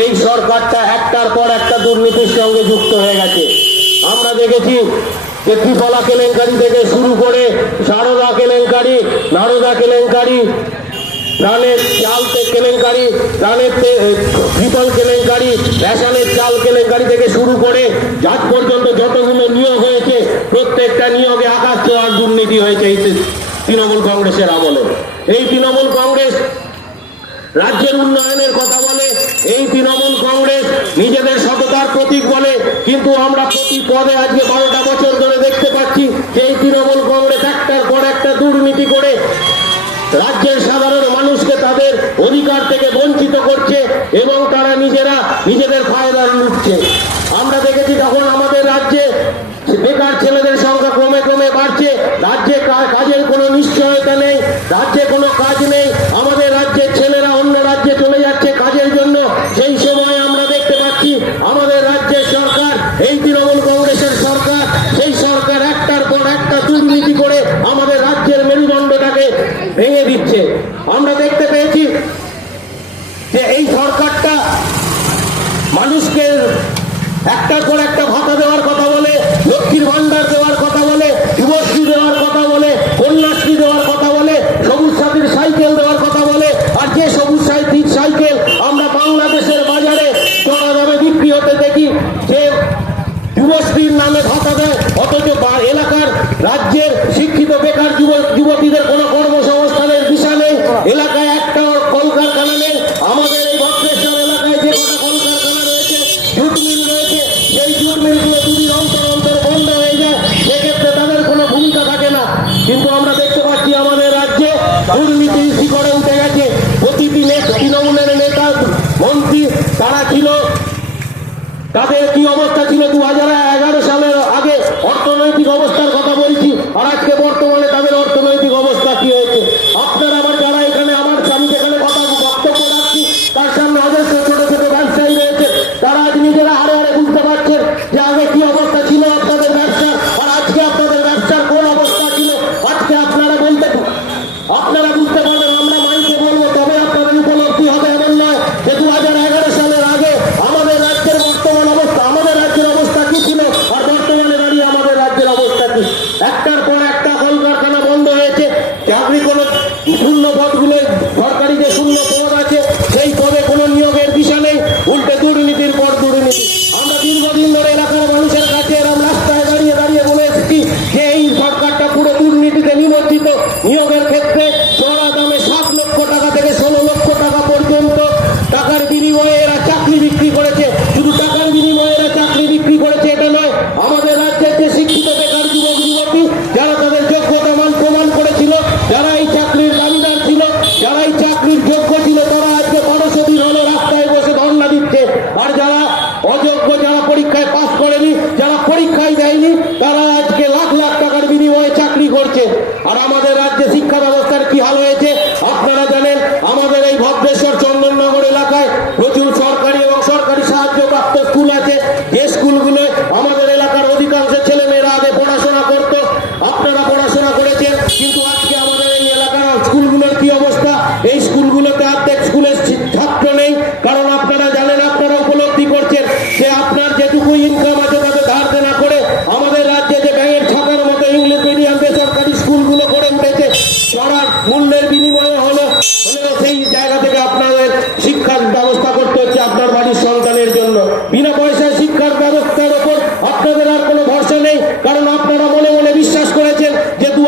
এই সরকারটা একটার পর একটা দুর্নীতির সঙ্গে যুক্ত হয়ে গেছে। আমরা দেখেছি যে ত্রিফলা কেলেঙ্কারি থেকে শুরু করে সারদা কেলেঙ্কারি, নারদা কেলেঙ্কারি, রানের চাল কেলেঙ্কারি, রানের শীতল কেলেঙ্কারি, রেশনের চাল কেলেঙ্কারি থেকে শুরু করে যাত পর্যন্ত যতগুলো নিয়োগ হয়েছে, প্রত্যেকটা নিয়োগে আকাশ দেওয়ার দুর্নীতি হয়েছে এই তৃণমূল কংগ্রেসের আমলে। এই তৃণমূল কংগ্রেস রাজ্যের উন্নয়নের কথা এই তৃণমূল কংগ্রেস নিজেদের সততার প্রতীক বলে, কিন্তু আমরা প্রতি পদে আজকে বারোটা বছর ধরে দেখতে পাচ্ছি যে এই তৃণমূল কংগ্রেস একটার পর একটা দুর্নীতি করে রাজ্যের সাধারণ মানুষকে তাদের অধিকার থেকে বঞ্চিত করছে এবং তারা নিজেরা নিজেদের ফায়দা লুটছে। আমরা দেখেছি তখন আমাদের রাজ্যে বেকার ছেলেদের সংখ্যা ক্রমে ক্রমে বাড়ছে। রাজ্যে কাজের কোনো নিশ্চয়তা নেই। রাজ্যে একটা করে একটা ভাতা দেওয়ার কথা বলে, লক্ষ্মীর ভান্ডার দেওয়ার কথা বলে যুবশ্রী দেওয়ার কথা তারা ছিল, তাদের কি অবস্থা ছিল? দু হাজার এগারো সালের আগে অর্থনৈতিক অবস্থার কথা বলছি, আর আজকে বর্তমানে তাদের অর্থনৈতিক অবস্থা কি হয়েছে? জায়গা থেকে আপনাদের শিক্ষার ব্যবস্থা করতে হচ্ছে আপনার বাড়ির সন্তানের জন্য। বিনা পয়সায় শিক্ষার ব্যবস্থার ওপর আপনাদের আর কোনো ভরসা নেই। কারণ আপনারা মনে মনে বিশ্বাস করেছেন যে দু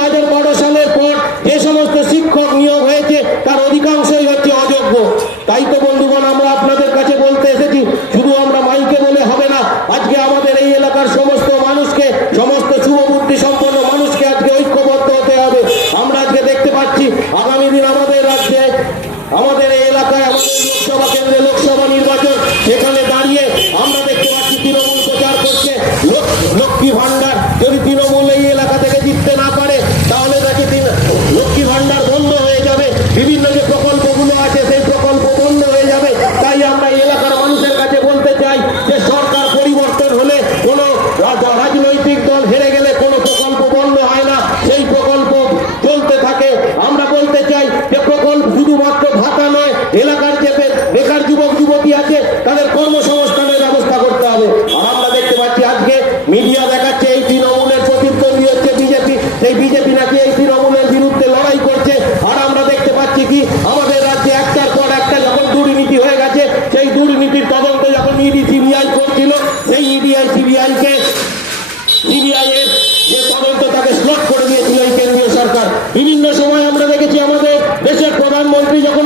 সালের পর যে সমস্ত শিক্ষক নিয়োগ হয়েছে, তার অধিকাংশই হচ্ছে অযোগ্য। তাই তো বন্ধুগণ, আমরা আপনাদের কাছে বলতে এসেছি, শুধু আমরা মাইকে প্রধানমন্ত্রী যখন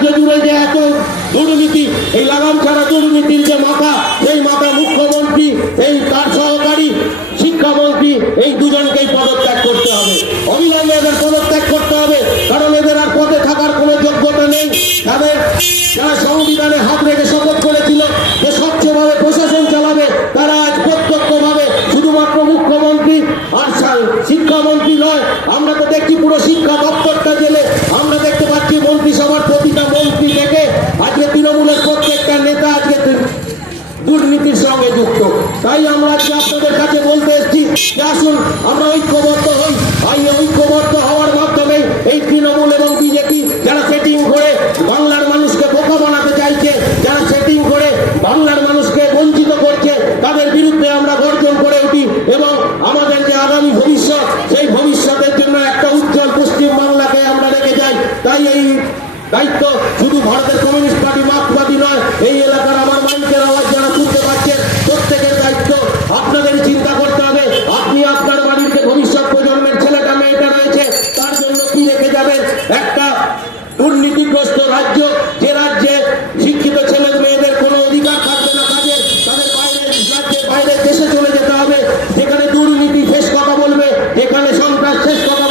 রাজ্য জুড়ে যে এত দুর্নীতি এই লাগাম ছাড়া দুর্নীতির যে মাথা সঙ্গে যুক্ত। তাই আমরা আজকে আপনাদের কাছে বলতে এসেছি, যে আসুন, আমরা ঐক্যবদ্ধ হই। এই ঐক্যবদ্ধ হওয়ার মাধ্যমে এই তৃণমূল এবং বিজেপি যারা সেটিং করে বাংলার মানুষকে বোকা বানাতে চাইছে, যারা সেটিং করে বাংলার মানুষকে বঞ্চিত করছে, তাদের বিরুদ্ধে আমরা গর্জন করে উঠি এবং আমাদের যে আগামী ভবিষ্যৎ, সেই ভবিষ্যতের জন্য একটা উজ্জ্বল পশ্চিম বাংলাকে আমরা রেখে যাই। তাই এই দায়িত্ব শেষ কথা